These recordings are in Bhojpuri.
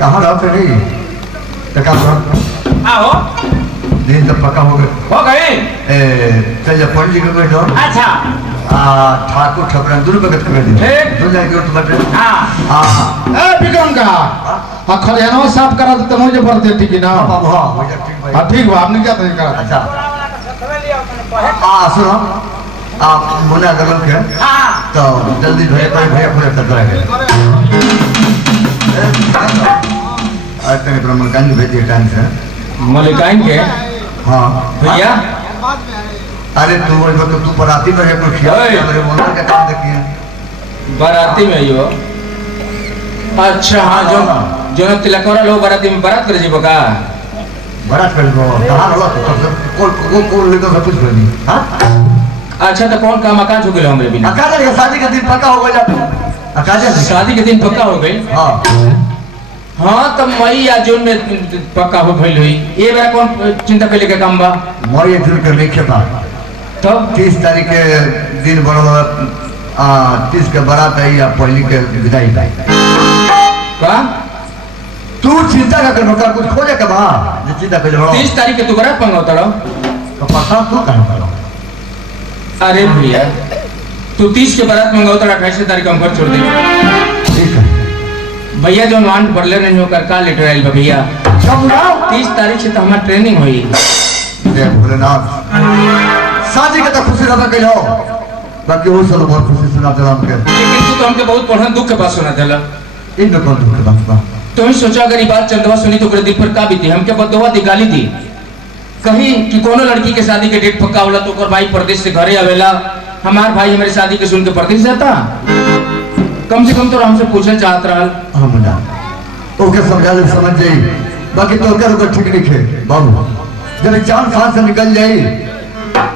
कहाँ रहो फिर आओ दिन तो पक्का हो गए चल पंडित जी को बैठो। अच्छा ठाकुर ठकुरन दोनों भगत कर दी दो जाके और तो बैठे। ए बिकम का खरियानो साफ करा तो मुझे भरते ठीक है ना। हां हो जा ठीक भाई। ठीक बा आपने क्या तय करा। अच्छा सुनो आप मुन्ना गलम के तो जल्दी भैया पूरे तक करेंगे। आज तक ब्रह्मकांड भेज दिए टाइम से मलिकाइन के। हाँ भैया अरे तू तो तू बराती में है कुछ मेरे मुन्ना का काम देखिए बराती में यो। अच्छा हाँ जो तिलकोरा लोग बराती में बारात करे जीवो का बारात कर दो कहां होला तो कोल लेकर सब कुछ करनी। हां अच्छा तो कौन काम आकाश हो गए हमरे बिना आकाश के शादी का दिन पक्का हो गया। आकाश शादी के दिन पक्का हो गई। हां हाँ तो मई या जून में पक्का हो गई हुई ये मेरा कौन चिंता कर लेके काम बा मई जून के लिखे था तो 30 तारीख के दिन बड़ो 30 के बारात आई या पहली के विदाई का तू चिंता का करनो का कुछ खोजे के बा जे चिंता कर लो 30 तारीख के तू बारात मंगावता रहो तो पता तू कहां करो। अरे भैया तू 30 के बारात मंगावता रहा 28 तारीख को हम घर छोड़ दे। ठीक है भैया जो मान पढ़ले नहीं होकर का लेटर आइल बा भैया 30 तारीख से तो हमार ट्रेनिंग हुई। जय भोलेनाथ शादी के तो खुशी रहा कहो बाकी वो सब बहुत खुशी सुना चला हमके लेकिन तू तो हमके बहुत पढ़न दुख के बात सुना चला इन दुख के बात बा तो ही सोचा अगर ये बात चंदवा सुनी तो ओकरे दिल पर का बीती हमके बदवा दी गाली दी कहीं कि कोनो लड़की के शादी के डेट पक्का होला तो ओकर भाई परदेश से घरे आवेला हमार भाई हमारे शादी के सुन के परदेश जाता कम से कम तो हमसे पूछना चाहत रहल हम ना ओके समझा ले समझ जाई बाकी तो ओकर ठीक नहीं है बाबू जब जान सांस से निकल जाई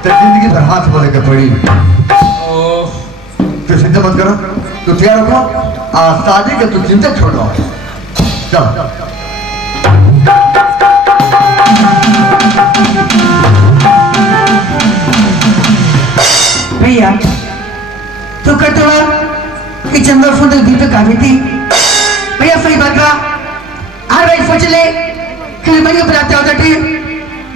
तो जिंदगी भर हाथ बोले के पड़ी। ओह तो चिंता मत करो तो तैयार रखो शादी के तो चिंता छोड़ो चल भैया तो कहते हुआ कि चंद्र सुंदर दीपक काफी थी भैया सही बात का हर भाई सोच ले कि बड़ी बरात होता थी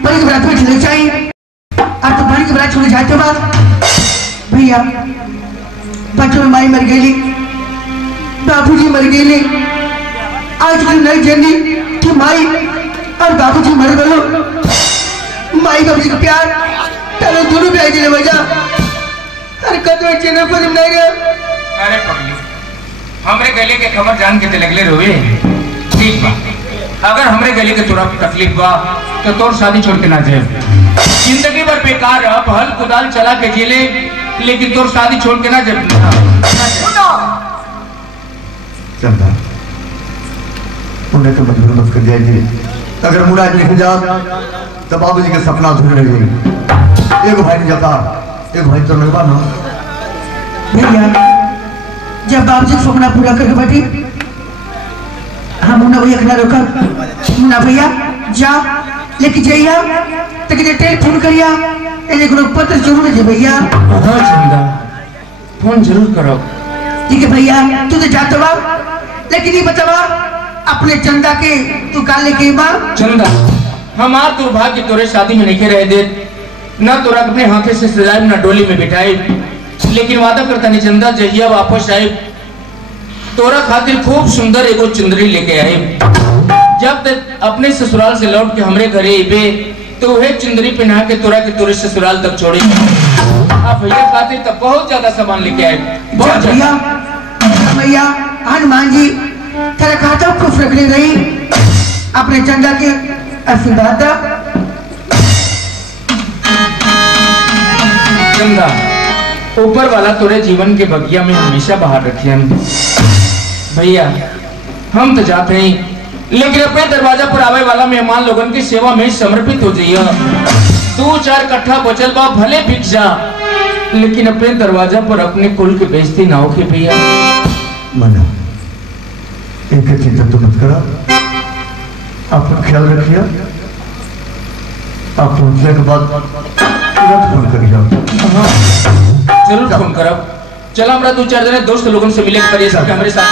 बड़ी बरात में चले चाहिए अब तो बड़ी बरात छोड़ जाते बाद भैया बच्चों में माई मर गई बाबूजी मर गए आज भी नहीं जानी कि माई और बाबूजी मर गए माई बाबूजी का प्यार चलो दोनों भी आई चले भैया अरे कदम चेहरे पर नहीं रहे। अरे पगली हमरे गले के खबर जान के ते लगले रोवे ठीक बा अगर हमरे गले के तोरा तकलीफ बा तो तोर शादी छोड़ के ना जाए जिंदगी भर बेकार रह हल कुदाल चला के जिले लेकिन तोर शादी छोड़ के ना जाए। चंदा उन्हें तो मजबूर मत कर जाएगी अगर मुराद लिख जा तो बाबूजी के सपना अधूरे रह गई। एक भाई नहीं जाता एक भाई तो लगवा ना भैया जब बाबूजी सपना पूरा करके बैठी हम मुन्ना भैया खड़ा रोका मुन्ना भैया जा लेके जाइया तक टेलीफोन करिया एक पत्र जरूर दे भैया। हाँ चंदा फोन जरूर करो ठीक है भैया तू तो जाता बा लेकिन ये बतावा अपने चंदा के तू का लेके बा। चंदा हमार दुर्भाग्य तोरे शादी में नहीं रह दे न तोरा अपने हाथे से सजाए न डोली में बिठाए लेकिन वादा करता नहीं चंदा जहिया वापस आए तोरा खातिर खूब सुंदर एगो चुंदरी लेके आए जब तक अपने ससुराल से लौट के हमरे घरे इबे तो वह चुंदरी पहना के तोरे ससुराल तक छोड़े आप भैया खातिर तब बहुत ज्यादा सामान लेके आए बहुत भैया भैया हनुमान जी तेरा खाता खुश रखने गई अपने चंदा के आशीर्वाद चंदा ऊपर वाला तोरे जीवन के बगिया में हमेशा बाहर रखिए भैया हम तो जाते हैं लेकिन अपने दरवाजा पर आवे वाला मेहमान लोगन की सेवा में समर्पित हो जाइए 2-4 कट्ठा बचल बा भले बिक जा लेकिन अपने दरवाजा पर अपने कुल की बेइज्जती ना हो के भैया मना इनकी चिंता तो मत करो आप ख्याल रखिए आप पहुंचने के बाद तुरंत फोन करिए। जरूर फोन करब चलो हमरा 2-4 जने दोस्त लोगन से मिले करिए हमारे साथ